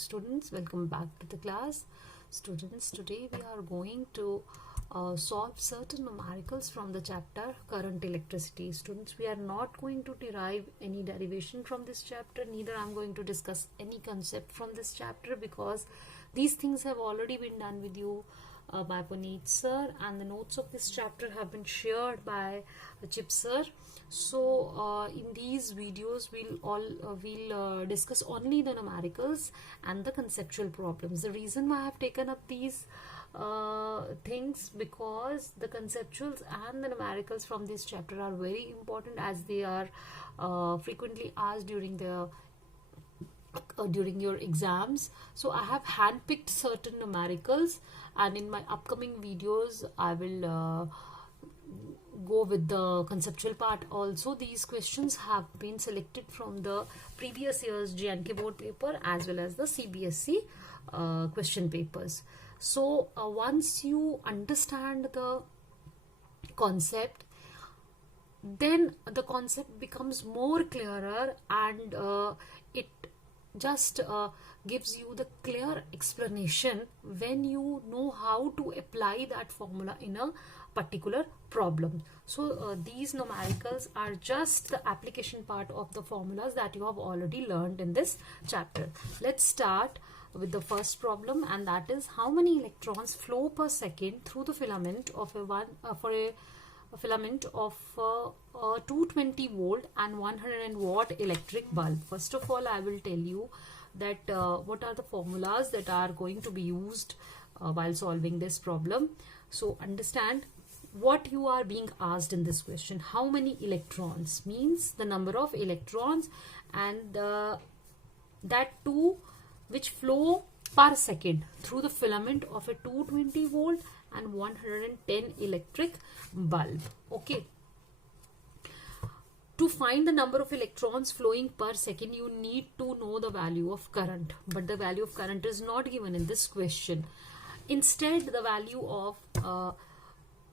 students, welcome back to the class. Students, today we are going to solve certain numericals from the chapter current electricity. Students, we are not going to derive any derivation from this chapter, neither I'm going to discuss any concept from this chapter, because these things have already been done with you by Puneet sir, and the notes of this chapter have been shared by Chip sir. So in these videos we'll discuss only the numericals and the conceptual problems. The reason why I have taken up these things, because the conceptuals and the numericals from this chapter are very important, as they are frequently asked during your exams. So I have handpicked certain numericals, and in my upcoming videos I will go with the conceptual part also. These questions have been selected from the previous year's J&K board paper as well as the CBSE question papers. So once you understand the concept, then the concept becomes more clearer, and it just gives you the clear explanation when you know how to apply that formula in a particular problem. So these numericals are just the application part of the formulas that you have already learned in this chapter. Let's start with the first problem, and that is how many electrons flow per second through the filament of a filament of a 220 volt and 100 watt electric bulb. First of all, I will tell you that what are the formulas that are going to be used while solving this problem. So understand what you are being asked in this question. How many electrons means the number of electrons, and that too which flow per second through the filament of a 220 volt and 110 electric bulb. Okay. To find the number of electrons flowing per second, you need to know the value of current, but the value of current is not given in this question. Instead, the value of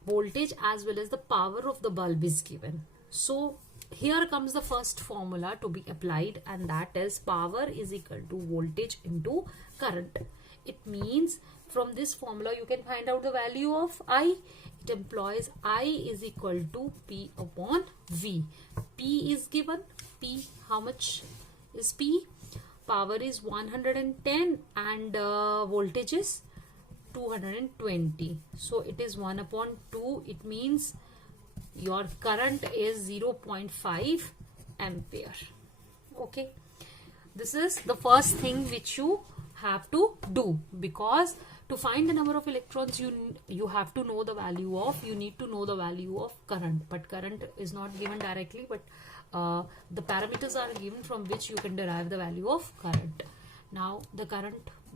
voltage as well as the power of the bulb is given. So here comes the first formula to be applied, and that is power is equal to voltage into current. It means from this formula you can find out the value of I. It employs I is equal to P upon V. P is given. P, how much is P? Power is 110 and voltage is 220. So it is 1 upon 2. It means your current is 0.5 ampere. Okay. This is the first thing which you have to do, because to find the number of electrons you have to know the value of, you need to know the value of current, but current is not given directly, but the parameters are given from which you can derive the value of current. Now the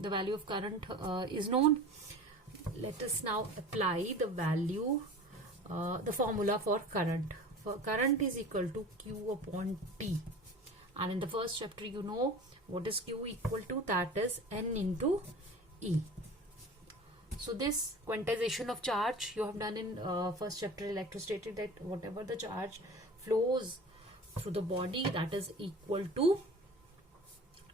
value of current is known. Let us now apply the value, the formula for current. For current is equal to Q upon T, and in the first chapter you know what is Q equal to, that is N into E. So this quantization of charge you have done in first chapter electrostatic, that whatever the charge flows through the body, that is equal to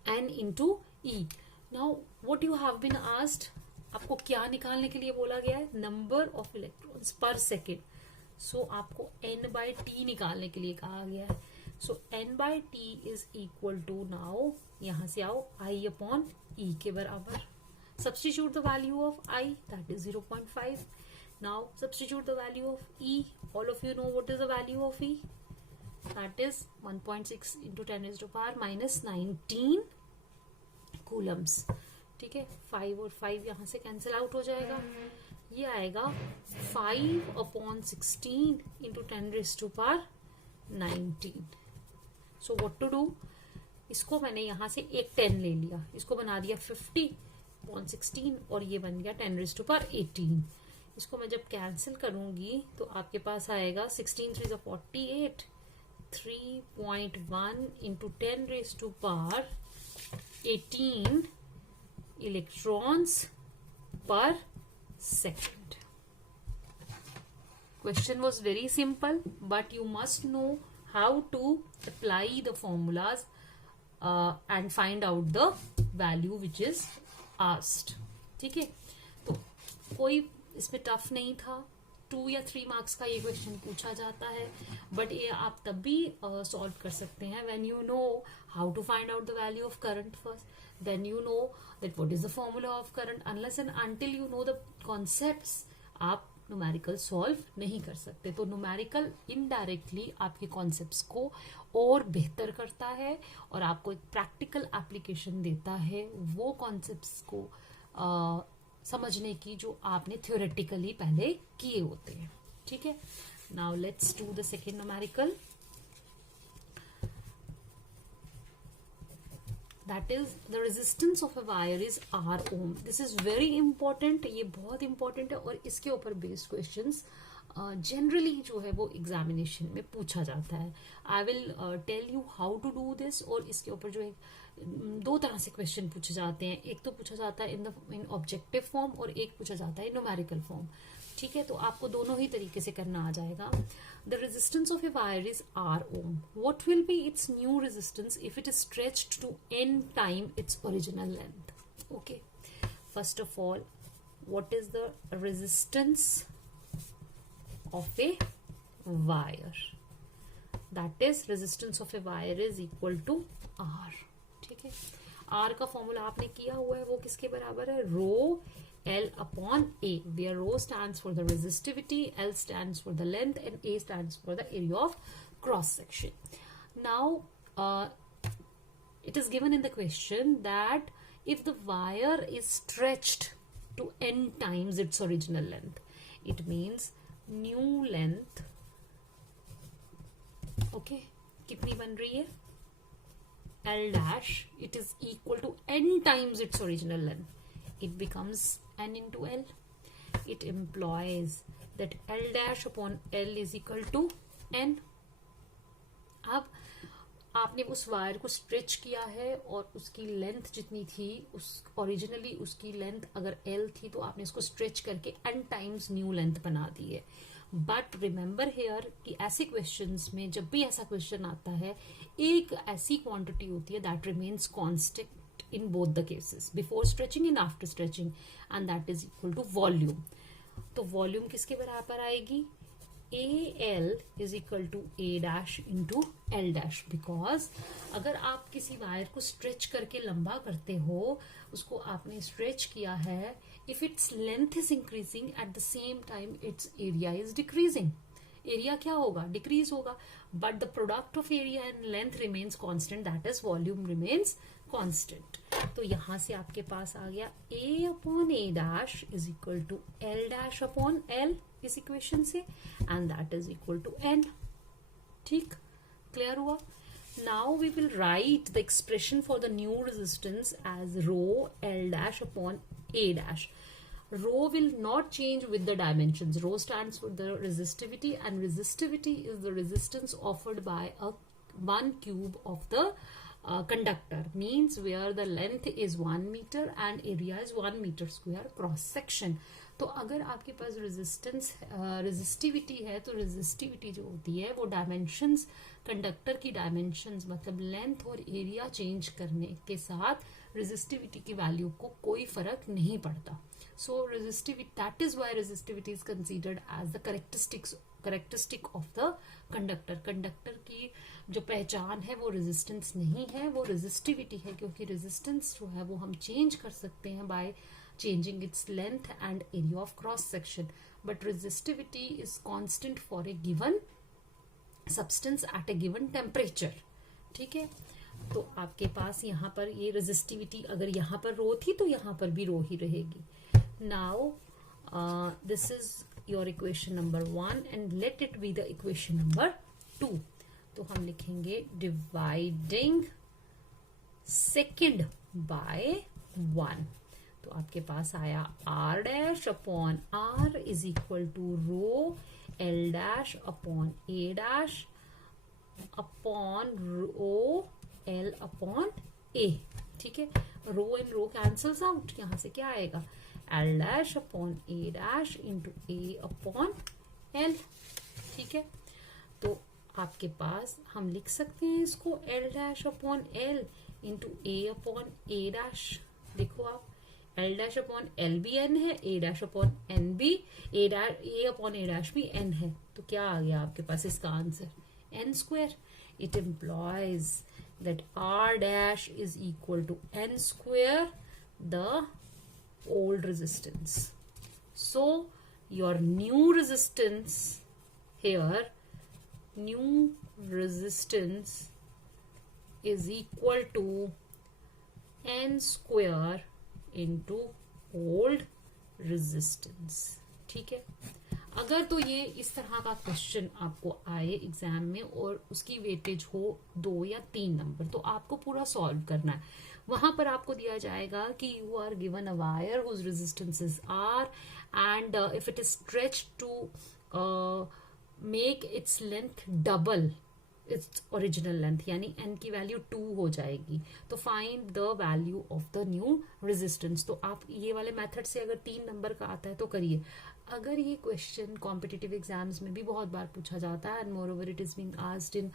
N into E. Now what you have been asked, आपको क्या निकालने के लिए बोला गया है? Number of electrons पर second. सो आपको n बाई टी निकालने के लिए कहा गया है. So n by T is equal to, now यहां से आओ i अपॉन e के बराबर. Substitute the value of I, that is 0.5. Now substitute the value of E. All of you know what is the value of E. That is 1.6 into 10 raised to power minus 19 coulombs. ठीक है, 5 और 5 यहाँ से cancel out हो जाएगा. ये आएगा 5 upon 16 into 10 raised to power 19. So what to do? इसको मैंने यहाँ से एक 10 ले लिया, इसको बना दिया 50 upon 16, और ये बन गया 10 raised to power 18. इसको मैं जब कैंसिल करूंगी तो आपके पास आएगा 16 3 is 48, 3.1 into 10 raised to power 18 electrons per second. Question was very simple, but you must know how to apply the formulas and find out the value which is asked. ठीक है, तो कोई इसमें टफ नहीं था. 2 या 3 मार्क्स का ये क्वेश्चन पूछा जाता है, बट ये आप तब भी सॉल्व कर सकते हैं when you know how to find out the value of current first, then you know that what is the formula of current. Unless and until you know the concepts आप numerical solve नहीं कर सकते. तो numerical indirectly आपके concepts को और बेहतर करता है और आपको एक प्रैक्टिकल एप्लीकेशन देता है वो कॉन्सेप्ट्स को समझने की जो आपने थ्योरेटिकली पहले किए होते हैं. ठीक है, now let's do the second numerical. That is the resistance of a wire is R ohm. This is very important. ये बहुत important है और इसके ऊपर based questions जनरली जो है वो एग्जामिनेशन में पूछा जाता है. I will tell you how to do this. और इसके ऊपर जो है 2 तरह से क्वेश्चन पूछे जाते हैं. एक तो पूछा जाता है इन ऑब्जेक्टिव फॉर्म और एक पूछा जाता है न्यूमेरिकल फॉर्म. ठीक है, तो आपको दोनों ही तरीके से करना आ जाएगा. The resistance of a wire is R ohm. What will be its new resistance if it is stretched to n time its original length? Okay, first of all, what is the resistance of a wire? That is, resistance of a wire is equal to R. ठीक है, R का formula आपने किया हुआ है, वो किसके बराबर है? रो L upon A, where rho stands for the resistivity, L stands for the length, and A stands for the area of cross section. Now, it is given in the question that if the wire is stretched to n times its original length, it means new length. Okay, कितनी बन रही है? L dash, it is equal to n times its original length. It becomes n into L. It implies that L dash upon L is equal to n. अब आपने उस wire को stretch किया है और उसकी लेंथ जितनी थी, उस ओरिजिनली उसकी लेंथ अगर L थी तो आपने इसको स्ट्रेच करके n टाइम्स न्यू लेंथ बना दी है. बट रिमेंबर हेयर कि ऐसे क्वेश्चंस में जब भी ऐसा क्वेश्चन आता है, एक ऐसी क्वांटिटी होती है that remains constant in both the cases, before stretching and after stretching, and that is equal to volume. तो volume किसके बराबर आएगी? AL is equal to A dash into L dash, because अगर आप किसी वायर को स्ट्रेच करके लंबा करते हो, उसको आपने स्ट्रेच किया है, if its length is increasing at the same time its area is decreasing. Area क्या होगा? डिक्रीज होगा. But the product of area and length remains constant, that is volume remains constant. तो यहां से आपके पास आ गया A upon A dash is equal to L dash upon L इस इक्वेशन से, and that is equal to n. ठीक, क्लियर हुआ? Now we will write the expression for the new resistance as rho L dash upon A dash. Rho will not change with the dimensions. Rho stands for the resistivity, and resistivity is the resistance offered by a 1 cube of the conductor. Means where the length is 1 meter and area is 1 meter square cross section. तो अगर आपके पास resistivity है तो resistivity जो होती है वो dimensions, conductor की डायमेंशंस मतलब लेंथ और एरिया चेंज करने के साथ रेजिस्टिविटी की वैल्यू को कोई फर्क नहीं पड़ता. So resistivity, that is why resistivity is considered as the characteristic of the conductor. Conductor की जो पहचान है वो रेजिस्टेंस नहीं है, वो रेजिस्टिविटी है, क्योंकि रेजिस्टेंस जो है वो हम चेंज कर सकते हैं bye changing its length and area of cross section, but resistivity is constant for a given substance at a given temperature. ठीक है, तो आपके पास यहाँ पर ये रेजिस्टिविटी अगर यहाँ पर रो थी तो यहाँ पर भी रो ही रहेगी. Now this is your equation number 1 and let it be the equation number 2. तो हम लिखेंगे डिवाइडिंग सेकेंड बाय 1. तो आपके पास आया R dash upon R is equal to rho L dash upon A dash upon rho L upon A. ठीक है, rho and rho cancels out, यहां से क्या आएगा? L dash upon A dash into A upon L. ठीक है, तो आपके पास हम लिख सकते हैं इसको L dash upon L into A upon A dash. देखो आप एल डैश अपॉन एल भी एन है, ए डैश अपॉन एन भी, ए अपॉन ए डैश भी एन है। तो क्या आ गया आपके पास इसका answer? N square. It implies that R dash is equal to N square the old resistance. So your new resistance here, new resistance is equal to n square into old resistance. ठीक है, अगर तो ये इस तरह का question आपको आए एग्जाम में और उसकी वेटेज हो 2 या 3 नंबर, तो आपको पूरा सॉल्व करना है। वहां पर आपको दिया जाएगा कि you are given a wire whose resistances are and if it is stretch to make its length double its original length, यानी n की वैल्यू 2 हो जाएगी, तो find the value of the new resistance. तो आप ये वाले मेथड से अगर 3 नंबर का आता है तो करिए। अगर ये क्वेश्चन कॉम्पिटिटिव एग्जाम्स में भी बहुत बार पूछा जाता है and more over it is being asked in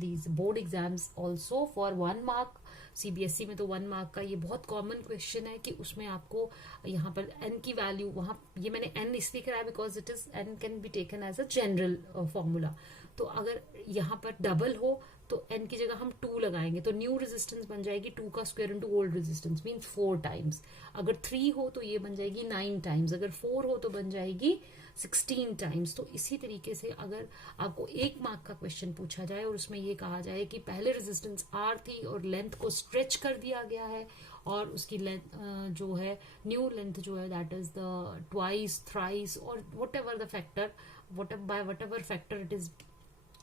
these board exams also for 1 mark. CBSE में तो 1 मार्क का ये बहुत कॉमन क्वेश्चन है कि उसमें आपको यहाँ पर n की वैल्यू, वहां ये मैंने n इसलिए कराया because it is n can be taken as a general formula. तो अगर यहाँ पर डबल हो तो n की जगह हम 2 लगाएंगे, तो न्यू रेजिस्टेंस बन जाएगी 2 का square into old resistance means 4 times. अगर 3 हो तो ये बन जाएगी 9 टाइम्स, अगर 4 हो तो बन जाएगी 16 टाइम्स। तो इसी तरीके से अगर आपको 1 मार्क का क्वेश्चन पूछा जाए और उसमें ये कहा जाए कि पहले रेजिस्टेंस R थी और लेंथ को स्ट्रेच कर दिया गया है और उसकी लेंथ जो है न्यू लेंथ जो है that is the twice, thrice और whatever the factor, by whatever factor it is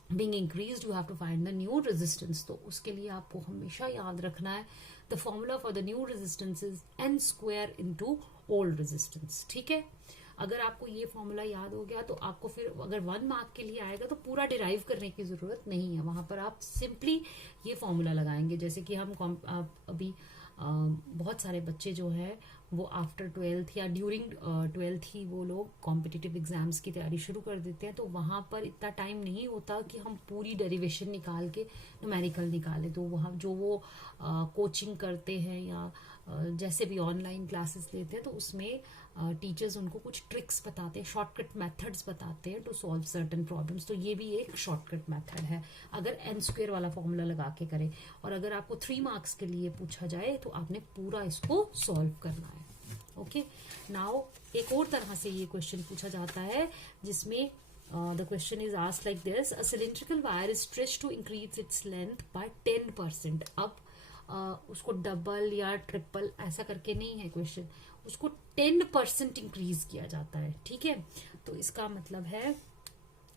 being increased, you have to find the new resistance। तो उसके लिए आपको हमेशा याद रखना है the formula for the new resistance is n square into old resistance। ठीक है, अगर आपको ये फॉर्मूला याद हो गया तो आपको फिर अगर 1 मार्क के लिए आएगा तो पूरा डिराइव करने की जरूरत नहीं है, वहां पर आप सिंपली ये फॉर्मूला लगाएंगे। जैसे कि हम अभी बहुत सारे बच्चे जो है वो आफ्टर 12th या ड्यूरिंग 12th ही वो लोग कॉम्पिटिटिव एग्जाम्स की तैयारी शुरू कर देते हैं, तो वहां पर इतना टाइम नहीं होता कि हम पूरी डेरिवेशन निकाल के न्यूमेरिकल निकालें। तो वहाँ जो वो कोचिंग करते हैं या जैसे भी ऑनलाइन क्लासेस लेते हैं तो उसमें टीचर्स उनको कुछ ट्रिक्स बताते हैं, शॉर्टकट मेथड्स बताते हैं टू सॉल्व सर्टेन प्रॉब्लम्स। तो ये भी एक शॉर्टकट मेथड है अगर n स्क्वायर वाला फॉर्मूला लगा के करें। और अगर आपको 3 मार्क्स के लिए पूछा जाए तो आपने पूरा इसको सॉल्व करना है। ओके, नाउ एक और तरह से ये क्वेश्चन पूछा जाता है जिसमें the question is asked like this: a cylindrical wire is stretched to increase its length by 10%। अब उसको डबल या ट्रिपल ऐसा करके नहीं है क्वेश्चन, उसको 10% इंक्रीज किया जाता है। ठीक है, तो इसका मतलब है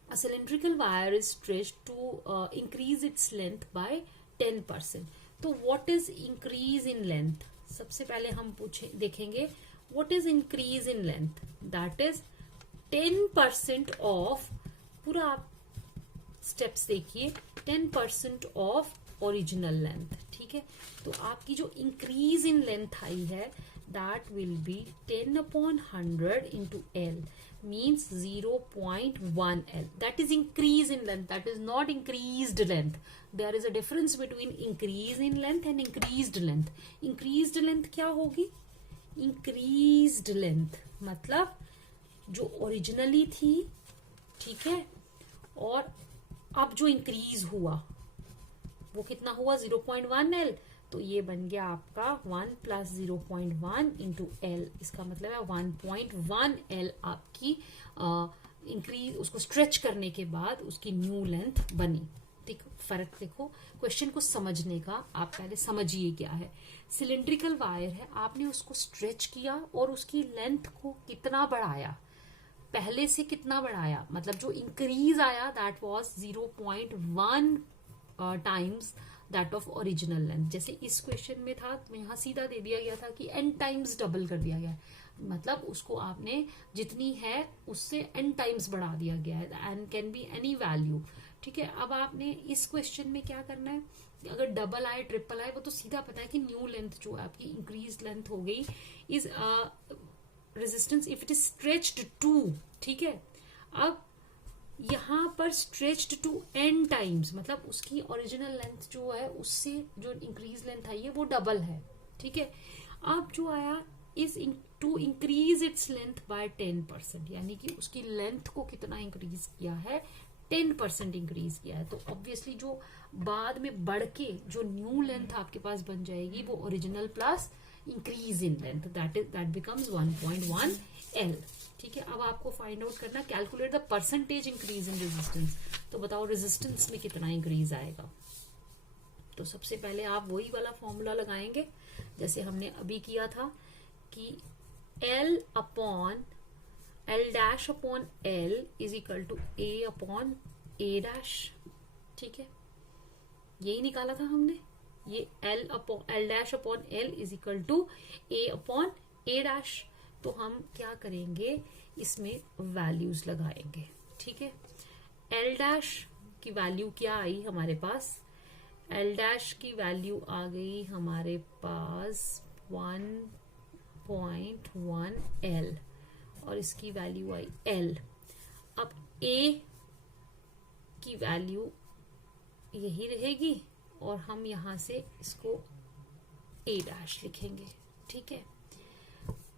a cylindrical wire is stretched to increase its length by 10%। तो what is increase in length? सबसे पहले हम देखेंगे what is increase in length, that is 10% of, पूरा आप स्टेप्स देखिए, 10% ऑफ ओरिजिनल लेंथ। ठीक है, तो आपकी जो इंक्रीज इन लेंथ आई है that will be 10 upon 100 into L means 0.1 L। That is increase in length, that is not increased length. There is a difference between increase in length and increased length. Increased length क्या होगी? Increased length मतलब जो originally थी, ठीक है, और अब जो इंक्रीज हुआ वो कितना हुआ? 0.1 L। तो ये बन गया आपका 1 प्लस 0.1 इंटू एल। इसका मतलब है 1.1 L आपकी इंक्रीज, उसको स्ट्रेच करने के बाद उसकी न्यू लेंथ बनी। ठीक, फर्क देखो, क्वेश्चन को समझने का आप पहले समझिए क्या है। सिलिंड्रिकल वायर है, आपने उसको स्ट्रेच किया और उसकी लेंथ को कितना बढ़ाया, पहले से कितना बढ़ाया, मतलब जो इंक्रीज आया that was 0.1 times that of original length. जैसे इस क्वेश्चन में था, यहाँ सीधा दे दिया गया था कि n टाइम्स डबल कर दिया गया है, मतलब उसको आपने जितनी है उससे n टाइम्स बढ़ा दिया गया है। n can be any value. ठीक है, अब आपने इस क्वेश्चन में क्या करना है, अगर डबल आए ट्रिपल आए वो तो सीधा पता है कि न्यू लेंथ जो आपकी इंक्रीज लेंथ हो गई is resistance if it is stretched to. ठीक है, अब यहाँ पर स्ट्रेच्ड टू n टाइम्स, मतलब उसकी ओरिजिनल लेंथ जो है उससे जो इंक्रीज लेंथ आई है वो डबल है, ठीक है। अब जो आया is to increase its length by 10%, यानी कि उसकी लेंथ को कितना इंक्रीज किया है, 10% इंक्रीज किया है। तो ऑब्वियसली जो बाद में बढ़ के जो न्यू लेंथ आपके पास बन जाएगी वो original plus increase in length, that becomes 1.1 L, ठीक है। अब आपको फाइंड आउट करना, calculate the percentage increase in resistance. तो बताओ रेजिस्टेंस में कितना इंक्रीज आएगा। तो सबसे पहले आप वही वाला फॉर्मूला लगाएंगे जैसे हमने अभी किया था कि L dash upon L is equal to A upon A dash, ठीक है। यही निकाला था हमने, ये L dash upon L is equal to A upon A dash. तो हम क्या करेंगे, इसमें वैल्यूज लगाएंगे, ठीक है। L डैश की वैल्यू क्या आई हमारे पास, L डैश की वैल्यू आ गई हमारे पास 1.1 L और इसकी वैल्यू आई L। अब A की वैल्यू यही रहेगी और हम यहां से इसको A डैश लिखेंगे, ठीक है।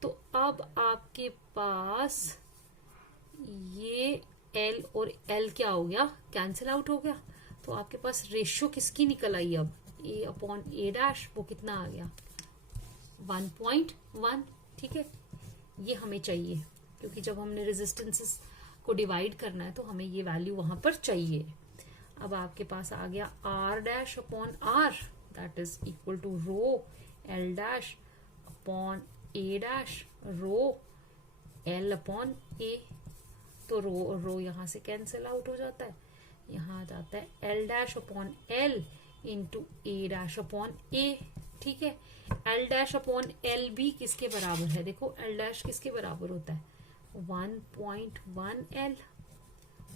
तो अब आपके पास ये L और L क्या हो गया, कैंसिल आउट हो गया। तो आपके पास रेशियो किसकी निकल आई, अब A अपॉन A डैश, वो कितना आ गया 1.1, ठीक है। ये हमें चाहिए क्योंकि जब हमने रेजिस्टेंसेस को डिवाइड करना है तो हमें ये वैल्यू वहां पर चाहिए। अब आपके पास आ गया R dash upon R, that is equal to rho L dash upon A dash rho L upon A। तो रो यहां से कैंसिल आउट हो जाता है, यहां आ जाता है L dash upon L into A dash upon A, ठीक है। L डैश अपॉन L भी किसके बराबर है, देखो L डैश किसके बराबर होता है 1.1 L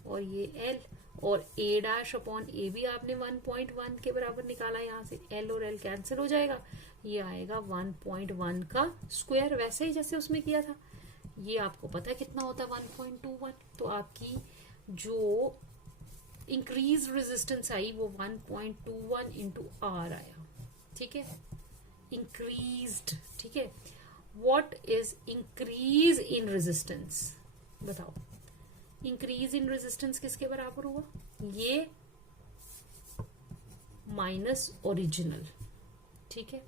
और ये L, और A डैश अपॉन A भी आपने 1.1 के बराबर निकाला, यहाँ से L और L कैंसिल हो जाएगा, ये आएगा 1.1 का स्क्वायर, वैसे ही जैसे उसमें किया था। ये आपको पता है कितना होता है 1.21। तो आपकी जो इंक्रीज रेजिस्टेंस आई वो 1.21 इंटू R आया, ठीक है, इंक्रीज्ड, ठीक है। What is increase in resistance, बताओ इंक्रीज इन रेजिस्टेंस किसके बराबर हुआ, ये माइनस ओरिजिनल, ठीक है।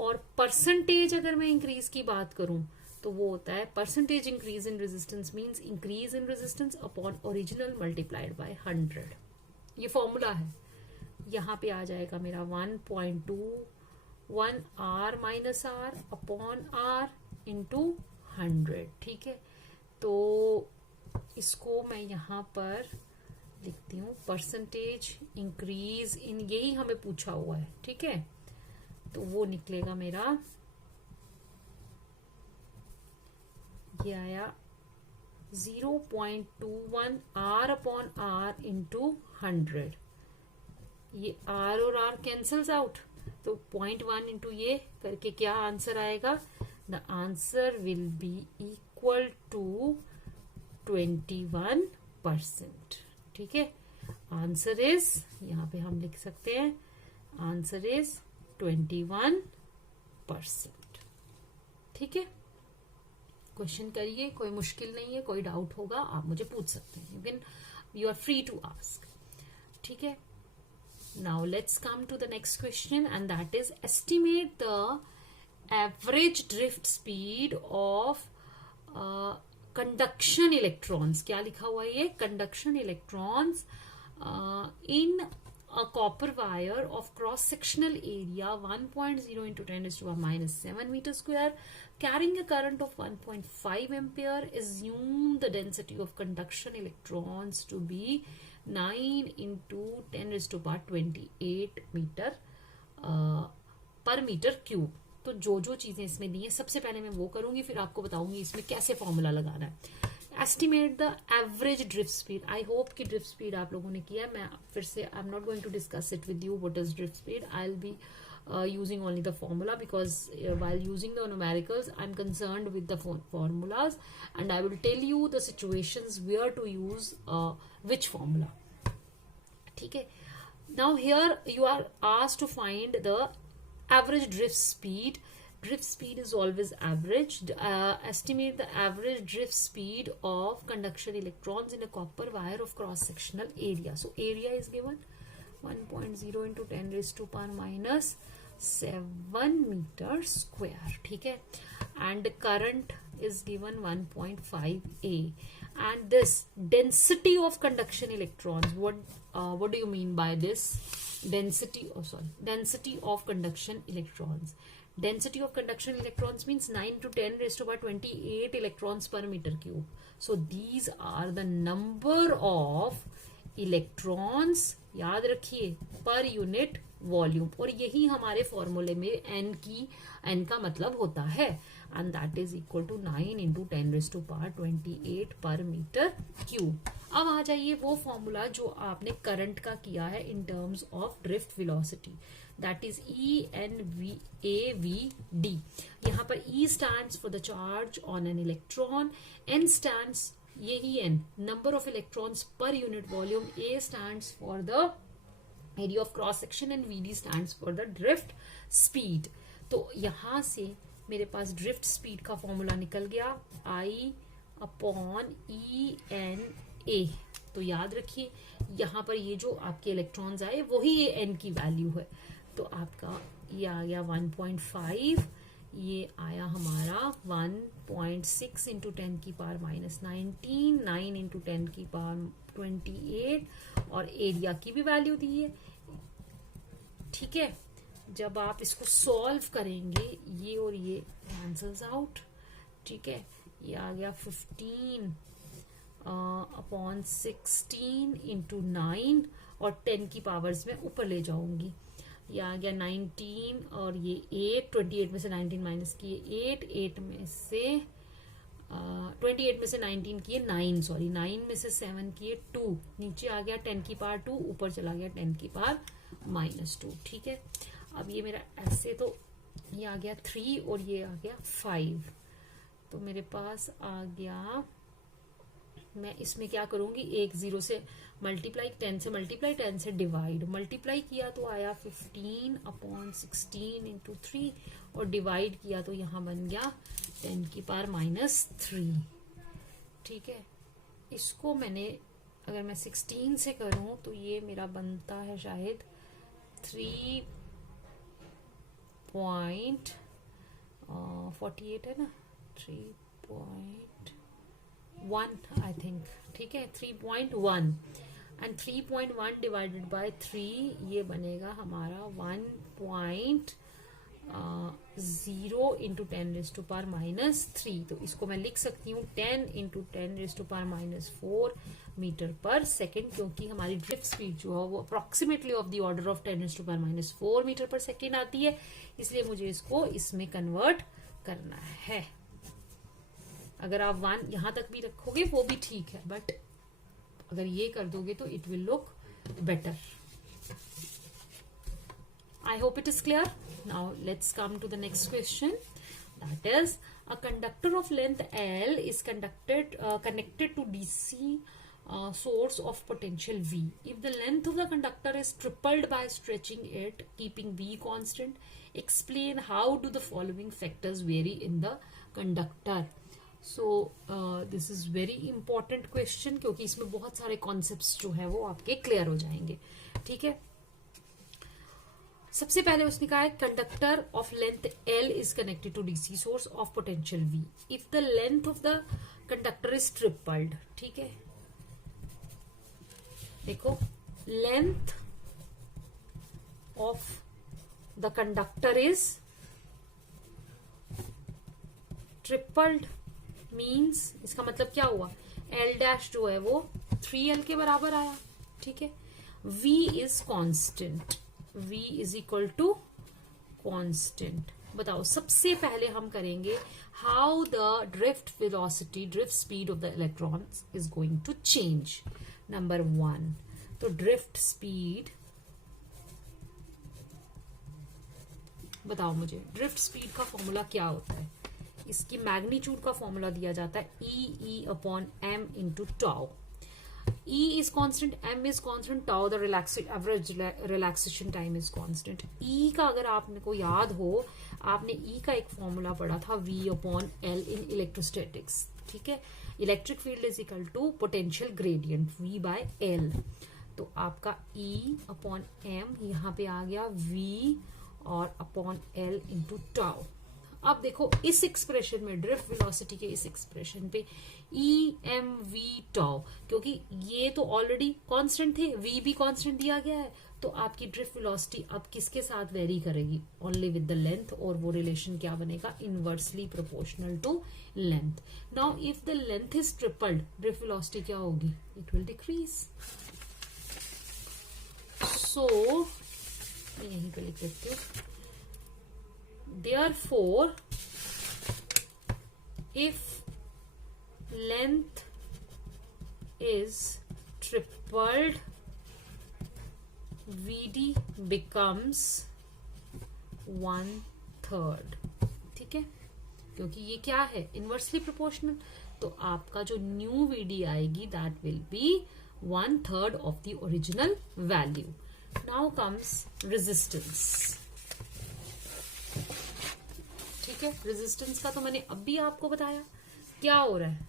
और परसेंटेज अगर मैं इंक्रीज की बात करूं तो वो होता है percentage increase in resistance means increase in resistance upon original multiplied by 100। ये फॉर्मूला है, यहां पे आ जाएगा मेरा 1.21 R minus R upon R into 100, ठीक है। तो इसको मैं यहां पर लिखती हूं परसेंटेज इंक्रीज इन, यही हमें पूछा हुआ है, ठीक है। तो वो निकलेगा मेरा, ये आया 0.21 R अपॉन R इंटू 100। ये R और R कैंसल्स आउट, तो 0.1 इंटू ये करके क्या आंसर आएगा, the answer will be equal to 21%, ठीक है। आंसर इज, यहाँ पे हम लिख सकते हैं आंसर इज 21%, ठीक है। क्वेश्चन करिए, कोई मुश्किल नहीं है, कोई डाउट होगा आप मुझे पूछ सकते हैं, you are free to ask, ठीक है। Now let's come to the next question and that is estimate the average drift speed of conduction electrons. क्या लिखा हुआ है ये, conduction electrons in a copper wire of cross sectional area 1.0 into 10 to the minus 7 meter square carrying a current of 1.5 ampere. Assume the density of conduction electrons to be 9 into 10 to the power 28 meter per meter cube. तो जो चीजें इसमें दी है सबसे पहले मैं वो करूंगी, फिर आपको बताऊंगी इसमें कैसे फॉर्मूला लगाना है। Estimate the average drift speed, I hope कि ड्रिफ्ट स्पीड आप लोगों ने किया, मैं फिर से I am not going to discuss it with you what is drift speed, I will be using only the formula, because while using the numericals I'm concerned with the formulas, and I will tell you the situations where to use which formula. Okay. Now here you are asked to find the average drift speed. Drift speed is always averaged. Estimate the average drift speed of conduction electrons in a copper wire of cross-sectional area. So area is given 1.0 into 10 raised to power minus 7 meter square. ठीक है. And current is given 1.5 A. And this density of conduction electrons, what do you mean by this? Density of conduction electrons. Density of conduction electrons means 9 to 10 raised to power 28 electrons per meter cube. So these are the number of electrons, याद रखिए, per unit volume. और यही हमारे फॉर्मूले में n का मतलब होता है, and that is equal to 9 into 10 raise to power 28 पर मीटर क्यूब. अब आ जाइए वो फॉर्मूला जो आपने करंट का किया है in terms of drift velocity, that is ENVAVD. यहाँ पर E stands for the charge on an electron, N stands, यही N number of electrons per unit volume, A stands for the area of cross section and VD stands for the drift speed. तो यहां से मेरे पास drift speed का formula निकल गया I/ENA. तो याद रखिए यहां पर ये जो आपके इलेक्ट्रॉन्स आए वही ये n की वैल्यू है. तो आपका ये आ गया 1.5, ये आया हमारा 1.6 इंटू 10 की पावर माइनस 19, 9 इंटू 10 की पावर 28, और एरिया की भी वैल्यू दी है. ठीक है. जब आप इसको सॉल्व करेंगे ये और ये कैंसल्स आउट. ठीक है. ये आ गया 15 अपॉन 16 इंटू 9, और 10 की पावर्स में ऊपर ले जाऊंगी. ये आ गया 19 और ये 8, 28 में से 19 माइनस किए 8 में से 28 में से 19 किए 9, सॉरी 9 में से 7 किए 2, नीचे आ गया 10 की पावर 2, ऊपर चला गया 10 की पावर माइनस 2. ठीक है. अब ये मेरा ऐसे, तो ये आ गया 3 और ये आ गया 5. तो मेरे पास आ गया, मैं इसमें क्या करूंगी, 0 से मल्टीप्लाई, 10 से मल्टीप्लाई, 10 से डिवाइड. मल्टीप्लाई किया तो आया 15 अपॉन 16 इंटू 3, और डिवाइड किया तो यहां बन गया 10 की पावर माइनस 3. ठीक है. इसको मैंने अगर मैं 16 से करूं तो ये मेरा बनता है शायद 3.48 है ना, 3.1 आई थिंक. ठीक है. 3.1 एंड 3.1 डिवाइडेड बाय 3, ये बनेगा हमारा 1.0 into 10 raise to power minus 3. तो इसको मैं लिख सकती हूँ 10 into 10 raise to power minus 4 metre पर सेकेंड, क्योंकि हमारी ड्रिफ्ट स्पीड जो है वो approximately of the order of 10 raise to power minus 4 metre पर सेकेंड आती है. इसलिए मुझे इसको इसमें कन्वर्ट करना है. अगर आप 1 यहां तक भी रखोगे वो भी ठीक है, बट अगर ये कर दोगे तो it will look better. I hope it is clear. Now let's come to the next question. That is, a conductor of length L is connected to DC source of potential V. If the length of the conductor is tripled by stretching it, keeping V constant, explain how do the following factors vary in the conductor. So this is very important question, क्योंकि इसमें बहुत सारे concepts जो है वो आपके clear हो जाएंगे. ठीक है. सबसे पहले उसने कहा है conductor of length L is connected to DC source of potential V. If the length of the conductor is tripled. ठीक है. देखो, length of the conductor is tripled means इसका मतलब क्या हुआ, L डैश जो है वो 3L के बराबर आया. ठीक है. V is constant, V is equal to constant. बताओ, सबसे पहले हम करेंगे how the drift velocity, drift speed of the electrons is going to change. Number 1, तो ड्रिफ्ट स्पीड बताओ मुझे ड्रिफ्ट स्पीड का फॉर्मूला क्या होता है? इसकी मैग्नीट्यूड का फॉर्मूला दिया जाता है E upon M into tau. E is constant, M is constant, tau the average relaxation time is constant. E का अगर आपने को याद हो, आपने E का एक फॉर्मूला पढ़ा था V upon L in electrostatics. ठीक है, electric field is equal to potential gradient V by L. तो आपका E अपॉन M यहाँ पे आ गया V और अपॉन L इंटू टाउ. अब देखो इस एक्सप्रेशन में ड्रिफ्ट वेलोसिटी के इस एक्सप्रेशन पे ई एम वी टाउ, क्योंकि ये तो ऑलरेडी कांस्टेंट थे, वी भी कांस्टेंट दिया गया है, तो आपकी ड्रिफ्ट वेलोसिटी अब किसके साथ वेरी करेगी? Only with the length. और वो रिलेशन क्या बनेगा? Inversely proportional to length. Now if the length is tripled, drift velocity क्या होगी? It will decrease. सो यहीं पे लिख देती हूँ. Therefore, if length is tripled, VD becomes 1/3. ठीक है, क्योंकि ये क्या है? Inversely proportional. तो आपका जो न्यू VD आएगी that will B 1/3 of the original value. Now comes resistance. ठीक है, रेजिस्टेंस का तो मैंने अभी आपको बताया. क्या हो रहा है?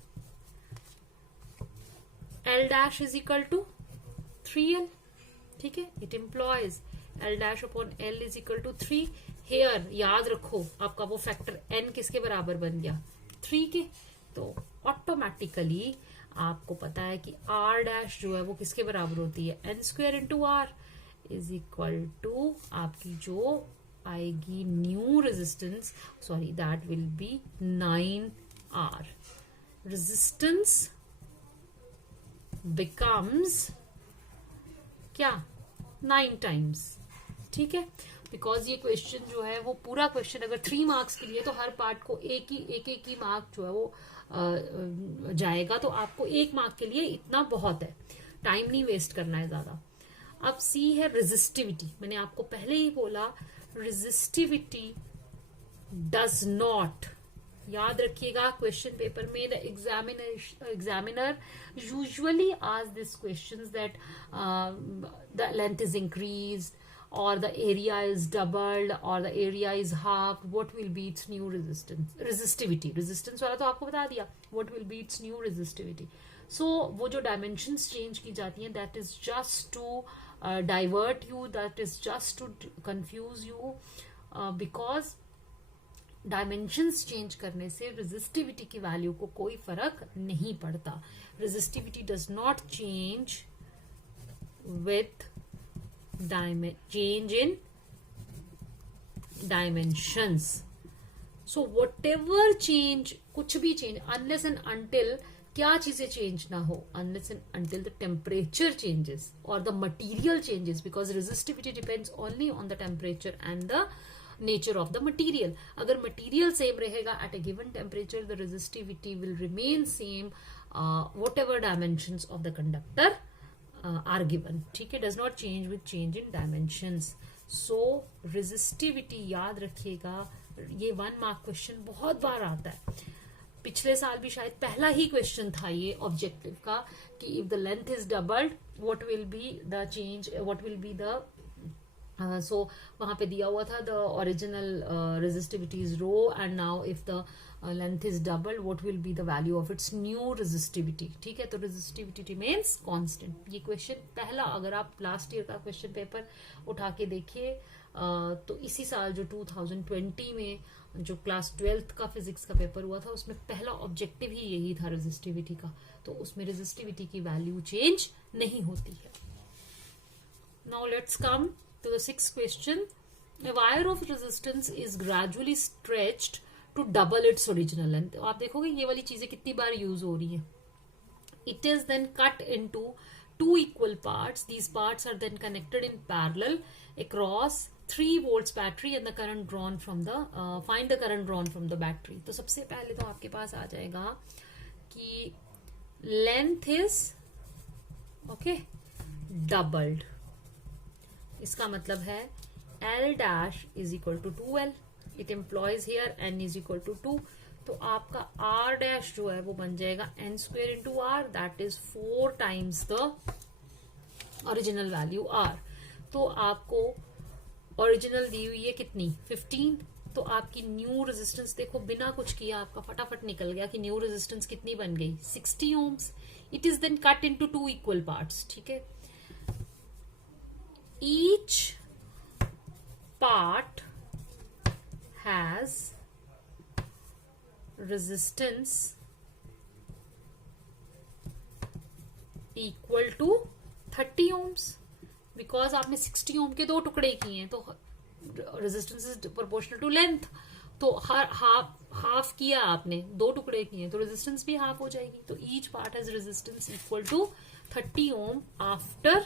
L dash is equal to 3L. ठीक है, it implies L dash upon L is equal to 3. Here याद रखो आपका वो फैक्टर N किसके बराबर बन गया? 3 के. तो ऑटोमेटिकली आपको पता है कि R डैश जो है वो किसके बराबर होती है? N square into R is equal to आपकी जो आएगी new resistance, sorry that will be 9R. Resistance becomes क्या? 9 टाइम्स. ठीक है, बिकॉज ये क्वेश्चन जो है वो पूरा क्वेश्चन अगर 3 मार्क्स के लिए तो हर पार्ट को एक ही मार्क जो है वो जाएगा. तो आपको 1 मार्क के लिए इतना बहुत है, टाइम नहीं वेस्ट करना है ज्यादा. अब C है रेजिस्टिविटी. मैंने आपको पहले ही बोला resistivity does not, याद रखिएगा क्वेश्चन पेपर में the examiner usually ask this questions that the length is increased or the area is doubled or the area is halved, what will be its new resistivity. resistance वाला तो आपको बता दिया, what will be its new resistivity. So वो जो dimensions change की जाती हैं that is just to divert you, that is just to confuse you, because dimensions change करने से रेजिस्टिविटी की वैल्यू को कोई फर्क नहीं पड़ता. Resistivity does not change with change in dimensions. So whatever change, कुछ भी change, unless and until क्या चीजें change ना हो, unless and until the temperature changes or the material changes, because resistivity depends only on the temperature and the nature of the material. अगर material same रहेगा at a given temperature, the resistivity will remain same whatever dimensions of the conductor are given. ठीक है, does not change with change in dimensions. So resistivity याद रखिएगा, ये 1 mark question बहुत बार आता है. पिछले साल भी शायद पहला ही क्वेश्चन था ये ऑब्जेक्टिव का कि if the length is doubled what will be the change, what will be the so वहां पे दिया हुआ था the original resistivity is rho and now if the length is doubled what will be the value of its new resistivity. ठीक है, तो resistivity remains constant. ये question पहला, अगर आप लास्ट ईयर का क्वेश्चन पेपर उठा के देखिए तो इसी साल जो 2020 में जो क्लास 12th का फिजिक्स का पेपर हुआ था उसमें पहला ऑब्जेक्टिव ही यही था रेजिस्टिविटी का. तो उसमें रेजिस्टिविटी की वैल्यू चेंज नहीं होती है. Now let's come to the 6th question. A wire of resistance is gradually stretched to double its original length. तो आप देखोगे ये वाली चीजें कितनी बार यूज हो रही है. It is then cut into 2 equal parts. These parts are then connected in parallel across 3 volts battery and the current drawn from the find the current drawn from the battery. तो सबसे पहले तो आपके पास आ जाएगा कि length is okay doubled. इसका मतलब है L dash is equal to 2L. It implies here N is equal to 2. तो आपका R dash जो है वो बन जाएगा N square into R, that is 4 times the original value R. तो आपको ओरिजिनल दी हुई है कितनी 15. तो आपकी न्यू रेजिस्टेंस देखो, बिना कुछ किया आपका फटाफट निकल गया कि न्यू रेजिस्टेंस कितनी बन गई 60 ohms. It is then cut into 2 equal parts. ठीक है, each part has resistance equal to 30 ohms. Because आपने 60 ओम के 2 टुकड़े किए हैं, तो resistance is proportional to length. तो हाफ किया आपने, 2 टुकड़े किए हैं, तो रेजिस्टेंस भी हाफ हो जाएगी. तो each part has resistance equal to 30 ohm after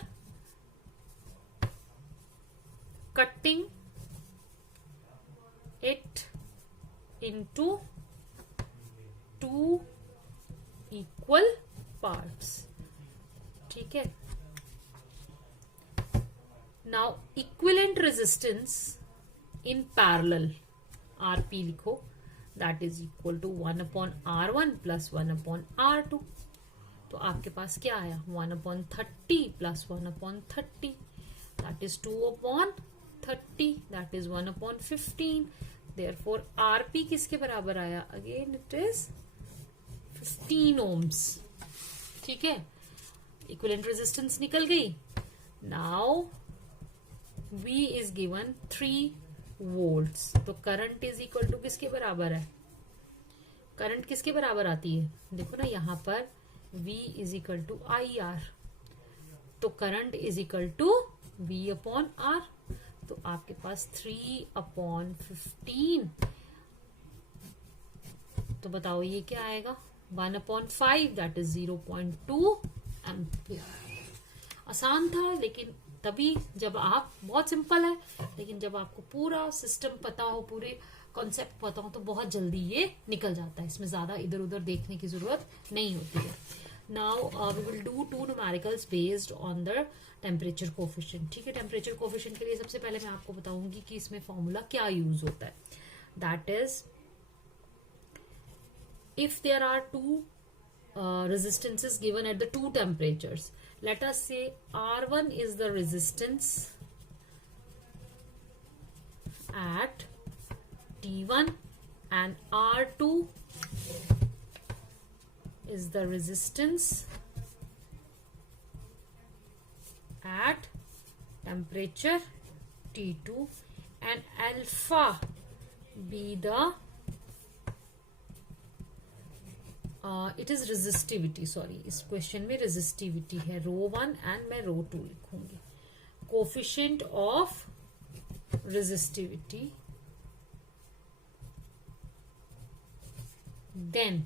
cutting it into 2 equal parts. ठीक है. Now equivalent resistance in parallel, RP लिखो, that is equal to 1 upon R1 plus 1 upon R2. तो आपके पास क्या आया 1 upon 30 plus 1 upon 30, that is 2 upon 30, that is 1 upon 15. Therefore RP किसके बराबर आया, again it is 15 ohms. ठीक है, equivalent resistance निकल गई. Now V is given 3 volts. तो करंट इज इक्वल टू किसके बराबर है, करंट किसके बराबर आती है, देखो ना यहाँ पर V is equal to IR. तो current is equal to V upon R. तो आपके पास 3 अपॉन 15. तो बताओ ये क्या आएगा, 1 अपॉन 5, दैट इज 0.2 एम्पियर. आसान था, लेकिन तभी जब आप, बहुत सिंपल है, लेकिन जब आपको पूरा सिस्टम पता हो, पूरे कॉन्सेप्ट पता हो, तो बहुत जल्दी ये निकल जाता है. इसमें ज्यादा इधर उधर देखने की जरूरत नहीं होती है. Now we will do 2 numericals based on the temperature coefficient. ठीक है, टेम्परेचर कोफिशिएंट के लिए सबसे पहले मैं आपको बताऊंगी कि इसमें फॉर्मूला क्या यूज होता है. That is if there are 2 resistances given at the 2 temperatures. Let us say R1 is the resistance at T1 and R2 is the resistance at temperature T2 and alpha be the it is resistivity. Sorry, इस question में resistivity है ρ1 and मैं ρ2 लिखूंगी. Coefficient of resistivity, then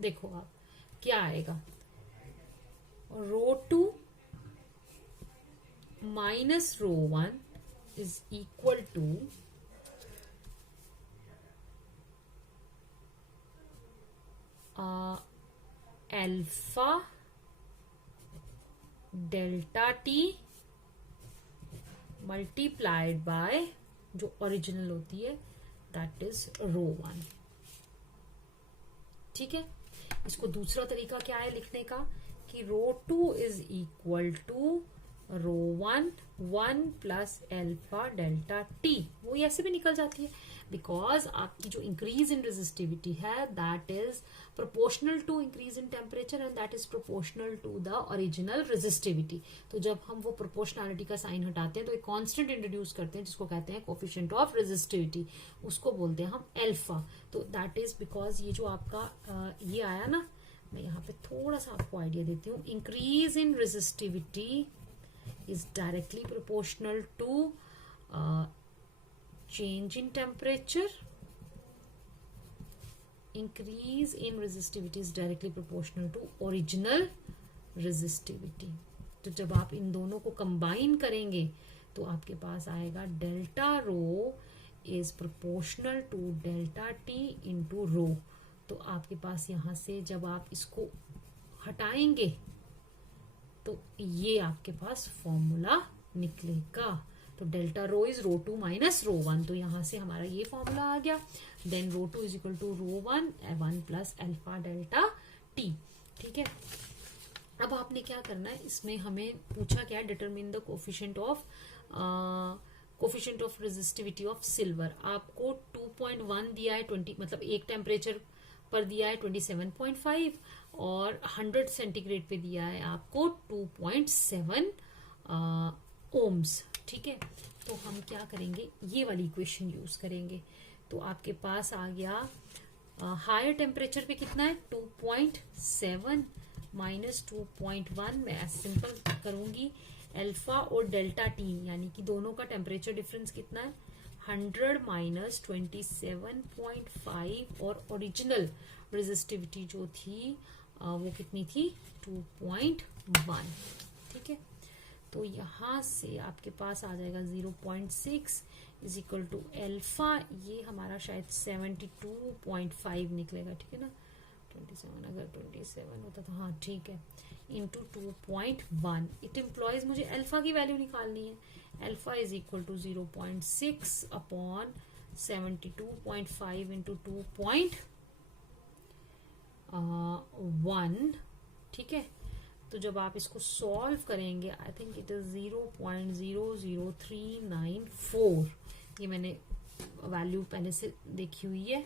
देखो आप क्या आएगा, ρ2 minus ρ1 is equal to alpha delta T multiplied by जो ओरिजिनल होती है, दैट इज ρ1. ठीक है, इसको दूसरा तरीका क्या है लिखने का कि ρ2 is equal to ρ1 1 plus alpha delta T. वो ऐसे भी निकल जाती है, बिकॉज आपकी जो इंक्रीज इन रेजिस्टिविटी है that is proportional to increase in temperature and that is proportional to the original resistivity. तो जब हम वो प्रोपोर्शनलिटी का साइन हटाते हैं तो एक कांस्टेंट इंट्रोड्यूस करते हैं जिसको कहते हैं कोफिशिएंट ऑफ रेजिस्टिविटी, उसको बोलते हैं हम अल्फा. तो दैट इज बिकॉज ये जो आपका ये आया ना, मैं यहाँ पे थोड़ा सा आपको आइडिया देती हूँ. Increase in resistivity is directly proportional to change in temperature. Increase in resistivity is directly proportional to original resistivity. तो जब आप इन दोनों को कंबाइन करेंगे तो आपके पास आएगा delta rho is proportional to delta T into rho. तो आपके पास यहां से जब आप इसको हटाएंगे तो ये आपके पास फॉर्मूला निकलेगा. तो delta rho is rho 2 minus rho 1, तो यहां से हमारा ये फॉर्मूला आ गया. Then rho 2 is equal to rho 1 plus alpha delta T. ठीक है, अब आपने क्या करना है, इसमें हमें पूछा क्या, determine the coefficient of resistivity of silver. आपको 2.1 दिया है, 20 मतलब एक टेम्परेचर पर दिया है 27.5 और 100 सेंटीग्रेड पे दिया है आपको 2.7 ओम्स. ठीक है, तो हम क्या करेंगे, ये वाली इक्वेशन यूज करेंगे. तो आपके पास आ गया हायर टेम्परेचर पे कितना है 2.7 माइनस 2.1. मैं सिंपल करूंगी, अल्फा और डेल्टा टी यानी कि दोनों का टेम्परेचर डिफरेंस कितना है 100 माइनस 27.5 और ओरिजिनल रेजिस्टिविटी जो थी वो कितनी थी 2.1. ठीक है, तो यहां से आपके पास आ जाएगा 0.6 इज इक्वल टू अल्फा, ये हमारा शायद 72.5 निकलेगा. ठीक है ना, 27 अगर 27 होता तो हाँ ठीक है, इंटू 2.1. इट इम्प्लॉयज मुझे अल्फा की वैल्यू निकालनी है. Alpha is equal to 0.6 upon 72.5 into 2.1. ठीक है, तो जब आप इसको सॉल्व करेंगे आई थिंक इट इज 0.00394. ये मैंने वैल्यू पहले से देखी हुई है,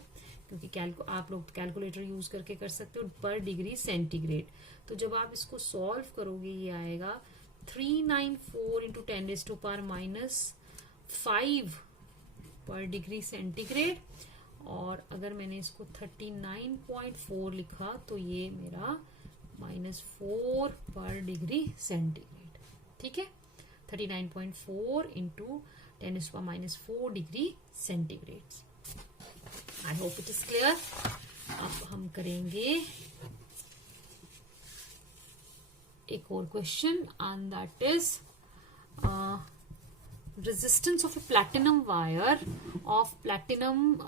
क्योंकि आप लोग कैलकुलेटर यूज करके कर सकते हो पर डिग्री सेंटीग्रेड. तो जब आप इसको सॉल्व करोगे ये आएगा 394 इंटू 10⁻⁵ पर डिग्री सेंटीग्रेड. और अगर मैंने इसको 39.4 लिखा तो ये मेरा -4 पर डिग्री सेंटीग्रेड. ठीक है, 39.4 into 10⁻⁴ degree centigrade. I hope it is clear. अब हम करेंगे एक और question and that is resistance of a platinum wire of platinum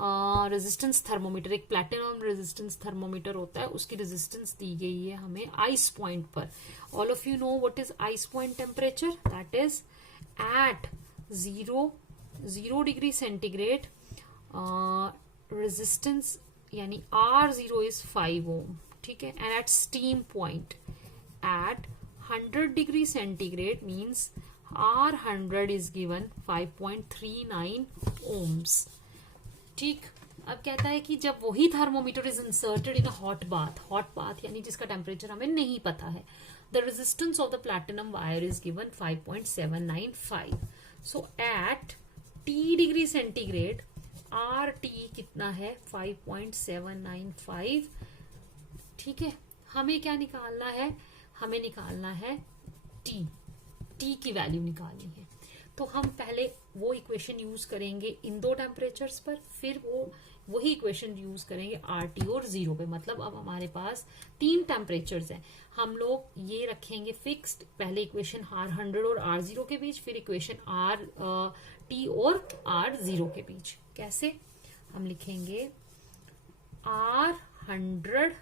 resistance thermometer. एक प्लैटिनम रेजिस्टेंस थर्मोमीटर होता है, उसकी रेजिस्टेंस दी गई है हमें आइस पॉइंट पर. All of you know what is ice point temperature, that is at 0 degree centigrade resistance यानी R0 इज 5 ओम. ठीक है, and eight steam point at 100 degree centigrade means R100 is given 5.39 ohms. ठीक, अब कहता है कि जब वही thermometer is inserted in a hot bath यानी जिसका टेम्परेचर हमें नहीं पता है, the resistance of the platinum wire is given 5.795. So at T degree centigrade RT कितना है 5.795. ठीक है, हमें क्या निकालना है, हमें निकालना है T की वैल्यू निकालनी है. तो हम पहले वो इक्वेशन यूज करेंगे इन दो टेम्परेचर्स पर, फिर वही इक्वेशन यूज करेंगे RT और 0 पे. मतलब अब हमारे पास 3 टेम्परेचर्स हैं, हम लोग ये रखेंगे फिक्स्ड. पहले इक्वेशन R100 और R0 के बीच, फिर इक्वेशन RT और R0 के बीच. कैसे, हम लिखेंगे R100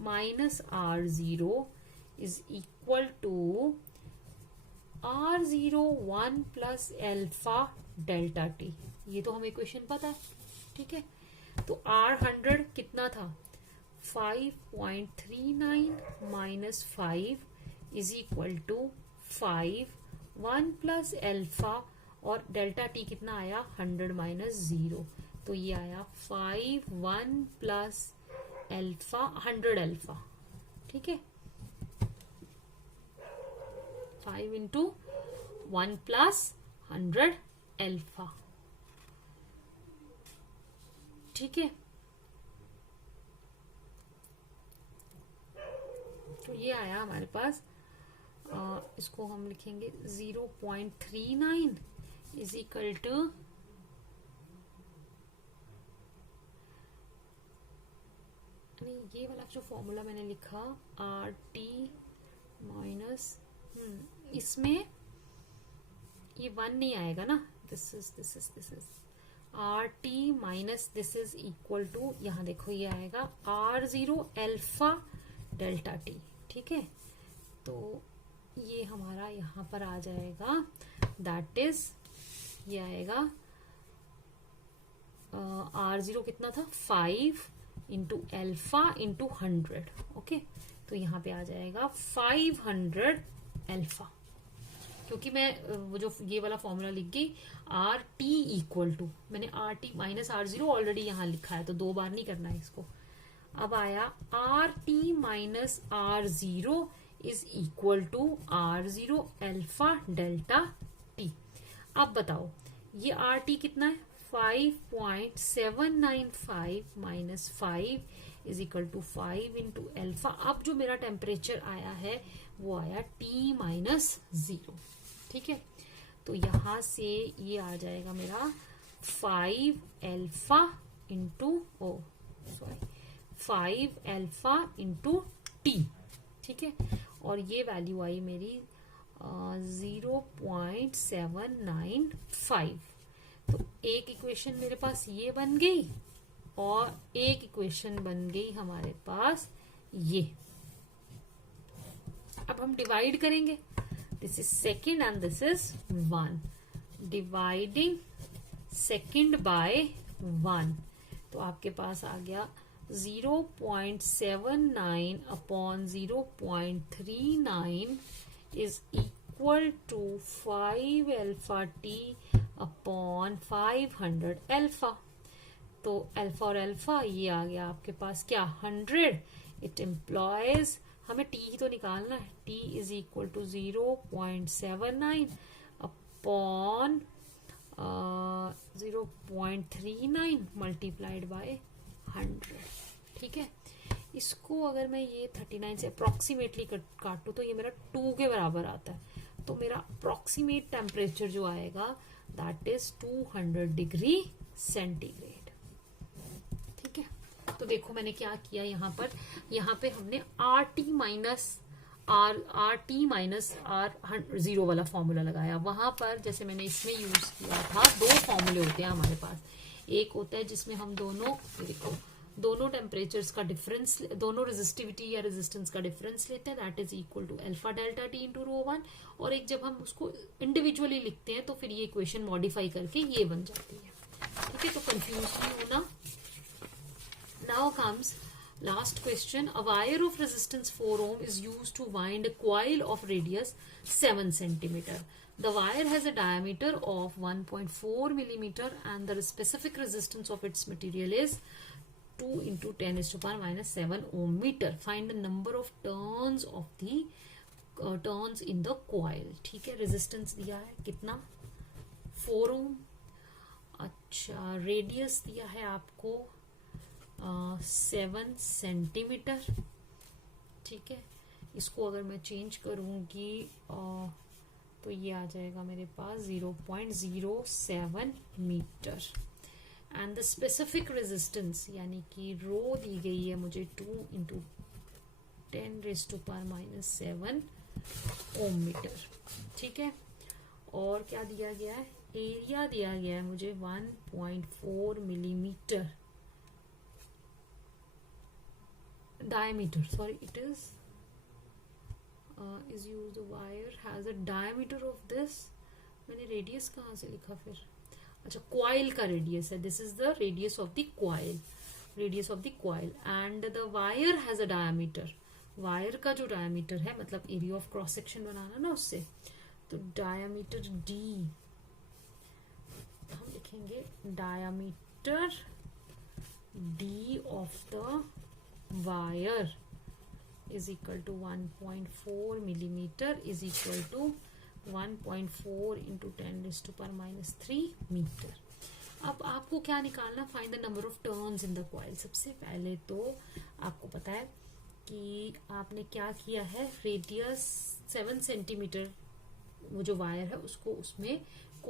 minus R0 is equal to R0 1 plus alpha delta T. ये तो हमें इक्वेशन पता है. ठीक है, तो R100 कितना था 5.39 minus 5 is equal to 5 1 plus alpha और डेल्टा टी कितना आया 100 माइनस 0. तो ये आया 5 1 प्लस अल्फा 100 अल्फा. ठीक है, 5 इंटू 1 प्लस 100 अल्फा. ठीक है, तो ये आया हमारे पास. इसको हम लिखेंगे 0.39 इज इक्वल टू ये वाला जो फॉर्मूला मैंने लिखा RT माइनस इसमें ये 1 नहीं आएगा ना, this is RT minus this is equal to, यहाँ देखो ये आएगा R0 अल्फा डेल्टा टी. ठीक है, तो ये हमारा यहाँ पर आ जाएगा दैट इज ये आएगा R0 कितना था 5 इंटू एल्फा इंटू 100. ओके, तो यहाँ पे आ जाएगा 500 एल्फा, क्योंकि मैं वो जो ये वाला फॉर्मूला लिख गई आर टी इक्वल टू, मैंने are T minus R0 already यहाँ लिखा है तो 2 बार नहीं करना है इसको. अब आया R T minus R0 is equal to R0 alpha delta T. अब बताओ ये आर टी कितना है 5.795 minus 5 is equal to 5 into alpha. अब जो मेरा टेम्परेचर आया है वो आया T माइनस 0. ठीक है, तो यहां से ये आ जाएगा मेरा 5 alpha into 5 alpha into T. ठीक है, और ये वैल्यू आई मेरी 0.795. तो एक इक्वेशन मेरे पास ये बन गई और एक इक्वेशन बन गई हमारे पास ये. अब हम डिवाइड करेंगे. This is second and this is 1. Dividing second by 1, तो आपके पास आ गया 0.79 upon 0.39 is equal to 5 alpha T upon 500 alpha. तो अल्फा और अल्फा ये आ गया आपके पास क्या 100. इट एम्प्लॉयज, हमें टी ही तो निकालना है. T is equal to 0.79 upon 0.39 multiplied by 100. ठीक है, इसको अगर मैं ये 39 से अप्रोक्सीमेटली काटू तो ये मेरा 2 के बराबर आता है. तो मेरा अप्रोक्सीमेट टेम्परेचर जो आएगा दैट इज 200 डिग्री सेंटीग्रेड. ठीक है, तो देखो मैंने क्या किया यहाँ पे हमने आर टी माइनस R0 वाला फॉर्मूला लगाया. वहां पर जैसे मैंने इसमें यूज किया था 2 फॉर्मूले होते हैं हमारे पास. एक होता है जिसमें हम दोनों टेम्परेचर्स का डिफरेंस, दोनों रेजिस्टिविटी या रेजिस्टेंस का डिफरेंस लेते हैं, that is equal to alpha delta T into rho 1. और एक जब हम उसको इंडिविजुअली लिखते हैं तो फिर ये इक्वेशन मॉडिफाई करके ये बन जाती है. ठीक है, तो कंफ्यूज नहीं होना. Now comes last question. A wire of resistance 4 ohm is used to wind a coil of radius 7 centimeter. The wire has a diameter of 1.4 millimeter and the specific resistance of its material is 2 into 10 is to power minus 7 ohm meter. Find the number of turns of the turns in the coil. ठीक है, resistance दिया है कितना 4 ohm. अच्छा, radius दिया है आपको 7 centimetre. ठीक है, इसको अगर मैं चेंज करूंगी तो ये आ जाएगा मेरे पास 0.07 metre. And the specific resistance यानी कि रो दी गई है मुझे 2 into 10 raise to power minus 7 ohm metre. ठीक है, और क्या दिया गया है, एरिया दिया गया है मुझे 1.4 millimetre. diameter, sorry, it is used. The wire has a diameter of this. मैंने रेडियस कहाँ से लिखा फिर. अच्छा, कॉइल का रेडियस है. This is the radius of the coil, and the wire has a diameter. Wire का जो डायमीटर है मतलब एरिया ऑफ क्रॉस सेक्शन बनाना ना उससे, तो डायमीटर डी हम लिखेंगे. Diameter D of the wire is equal to 1.4 millimeter is equal to 1.4 into 10 raised to power minus 3 meter. अब आपको क्या निकालना, find the number of turns in the coil. सबसे पहले तो आपको पता है कि आपने क्या किया है, रेडियस 7 सेंटीमीटर वो जो वायर है उसको उसमें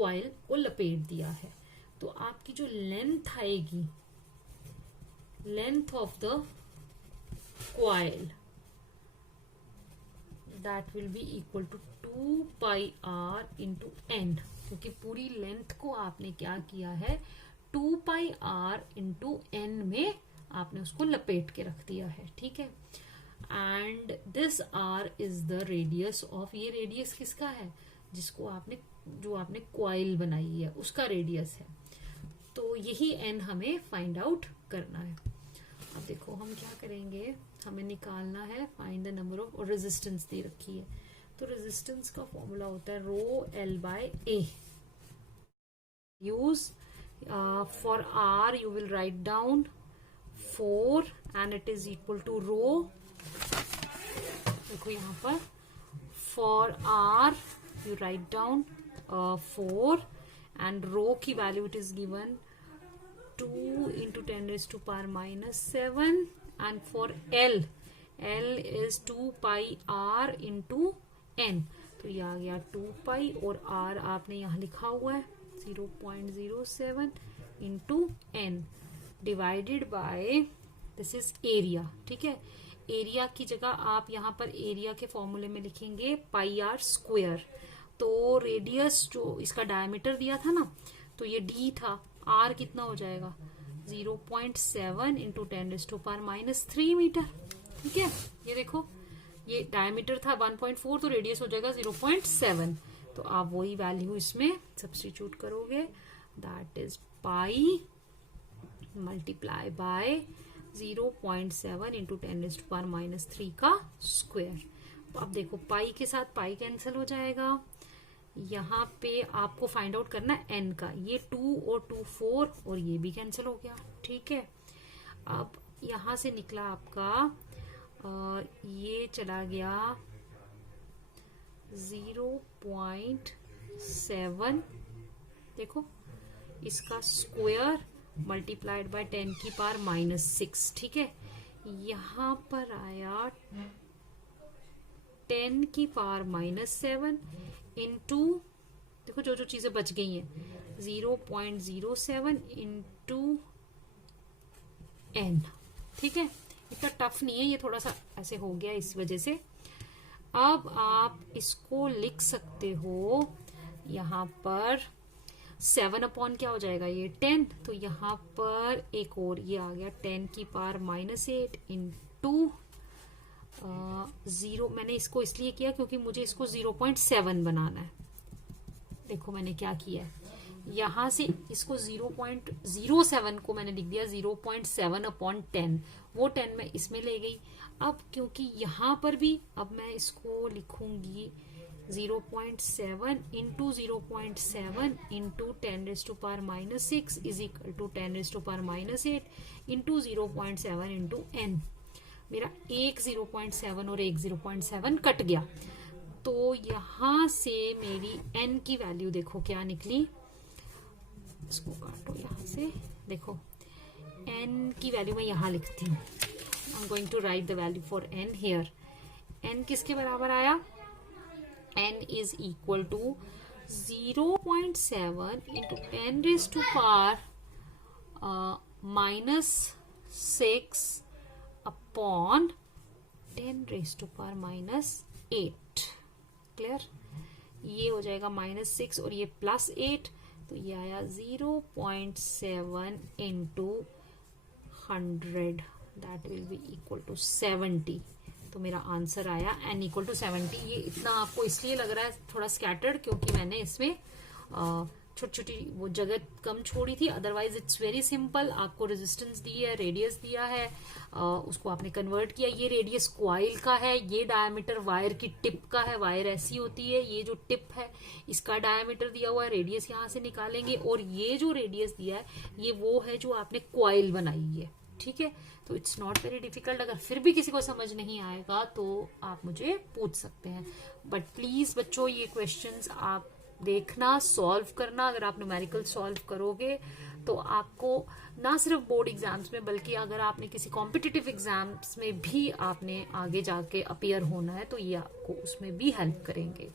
कॉइल को लपेट दिया है. तो आपकी जो लेंथ आएगी, length of the coil, that will be equal to 2 pi r into n. क्योंकि पूरी लेंथ को आपने क्या किया है 2 pi r into n में आपने उसको लपेट के रख दिया है. ठीक है, and this r is the radius of, ये रेडियस किसका है जिसको आपने जो आपने कॉइल बनाई है उसका रेडियस है। तो यही n हमें फाइंड आउट करना है। अब देखो हम क्या करेंगे, हमें निकालना है फाइंड द नंबर ऑफ, और रेजिस्टेंस दे रखी है, तो रेजिस्टेंस का फॉर्मूला होता है rho L by A. Use for R you will write down 4 and it is equal to rho, देखो यहाँ पर for R you write down 4 and rho की value it is given 2 into 10 raised to power minus 7 and for L is 2 pi R into N, तो ये आ गया 2 pi और R आपने यहाँ लिखा हुआ है 0.07 into N divided by this is area। ठीक है, एरिया की जगह आप यहाँ पर एरिया के फॉर्मूले में लिखेंगे पाई आर स्क्वायर। तो रेडियस जो इसका डायमीटर दिया था ना, तो ये d था, r कितना हो जाएगा 0.7 इंटू 10⁻⁻³ मीटर। ठीक है, ये देखो ये डायमीटर था 1.4, तो रेडियस हो जाएगा 0.7। तो आप वही वैल्यू इसमें सब्स्टिट्यूट करोगे, that is pi multiply by 0.7 into 10⁻³ का स्क्वायर। तो अब देखो पाई के साथ पाई कैंसिल हो जाएगा, यहाँ पे आपको फाइंड आउट करना है n का, ये 2 और 2 4 और ये भी कैंसिल हो गया। ठीक है, अब यहाँ से निकला आपका ये चला गया 0.7, देखो इसका स्क्वायर मल्टीप्लाइड बाय 10⁻⁻�6। ठीक है, यहाँ पर आया 10⁻⁻7 इंटू, देखो जो जो चीजें बच गई हैं 0.07 इंटू n। ठीक है, इतना टफ नहीं है, ये थोड़ा सा ऐसे हो गया इस वजह से। अब आप इसको लिख सकते हो, यहाँ पर 7 अपॉन क्या हो जाएगा ये 10, तो यहाँ पर एक और ये आ गया 10⁻⁻8 इंटू 0। मैंने इसको इसलिए किया क्योंकि मुझे इसको 0.7 बनाना है। देखो मैंने क्या किया है, यहां से इसको 0.07 को मैंने लिख दिया 0.7 अपॉन 10, वो 10 मैं इसमें ले गई। अब क्योंकि यहां पर भी अब मैं इसको लिखूंगी 0.7 into 0.7 into 10⁻⁻6 is equal to 10⁻⁻8 into 0.7 into n। मेरा एक 0.7 और एक 0.7 कट गया, तो यहां से मेरी n की वैल्यू देखो क्या निकली, इसको काटो यहां से, देखो n की वैल्यू मैं यहां लिखती हूँ। I am going to write the value for n here. n किसके बराबर आया, n is equal to 0.7 into 10⁻⁻6 upon 10⁻⁻8। Clear, ये हो जाएगा -6 और ये +8, तो ये आया 0.7 into 100, that will be equal to 70। तो मेरा आंसर आया n इक्वल टू 70। ये इतना आपको इसलिए लग रहा है थोड़ा स्कैटर्ड क्योंकि मैंने इसमें छोटी छोटी वो जगह कम छोड़ी थी, अदरवाइज इट्स वेरी सिंपल। आपको रेजिस्टेंस दी है, रेडियस दिया है, उसको आपने कन्वर्ट किया। ये रेडियस कॉइल का है, ये डायमीटर वायर की टिप का है, वायर ऐसी होती है, ये जो टिप है इसका डायमीटर दिया हुआ है, रेडियस यहाँ से निकालेंगे, और ये जो रेडियस दिया है ये वो है जो आपने कॉइल बनाई है। ठीक है, तो इट्स नॉट वेरी डिफिकल्ट। अगर फिर भी किसी को समझ नहीं आएगा तो आप मुझे पूछ सकते हैं, बट प्लीज बच्चों ये क्वेश्चंस आप देखना, सॉल्व करना। अगर आप न्यूमेरिकल सॉल्व करोगे तो आपको ना सिर्फ बोर्ड एग्जाम्स में बल्कि अगर आपने किसी कॉम्पिटिटिव एग्जाम्स में भी आपने आगे जाके अपीयर होना है तो ये आपको उसमें भी हेल्प करेंगे।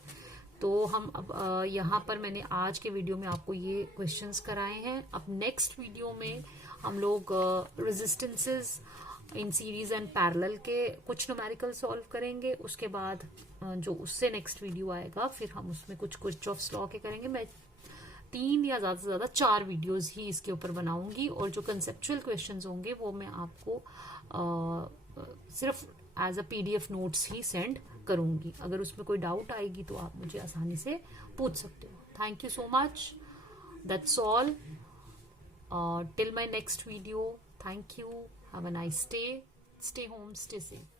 तो हम अब यहाँ पर मैंने आज के वीडियो में आपको ये क्वेश्चंस कराए हैं। अब नेक्स्ट वीडियो में हम लोग resistances in series and parallel के कुछ न्यूमेरिकल सॉल्व करेंगे। उसके बाद जो उससे नेक्स्ट वीडियो आएगा फिर हम उसमें कुछ किरचॉफ्स लॉ के करेंगे। मैं 3 या ज्यादा से ज्यादा 4 वीडियोस ही इसके ऊपर बनाऊंगी, और जो कंसेप्चुअल क्वेश्चंस होंगे वो मैं आपको सिर्फ एज अ PDF नोट्स ही सेंड करूंगी। अगर उसमें कोई डाउट आएगी तो आप मुझे आसानी से पूछ सकते हो। Thank you so much. That's all. Till my next video. Thank you. Have a nice day. Stay home. Stay safe.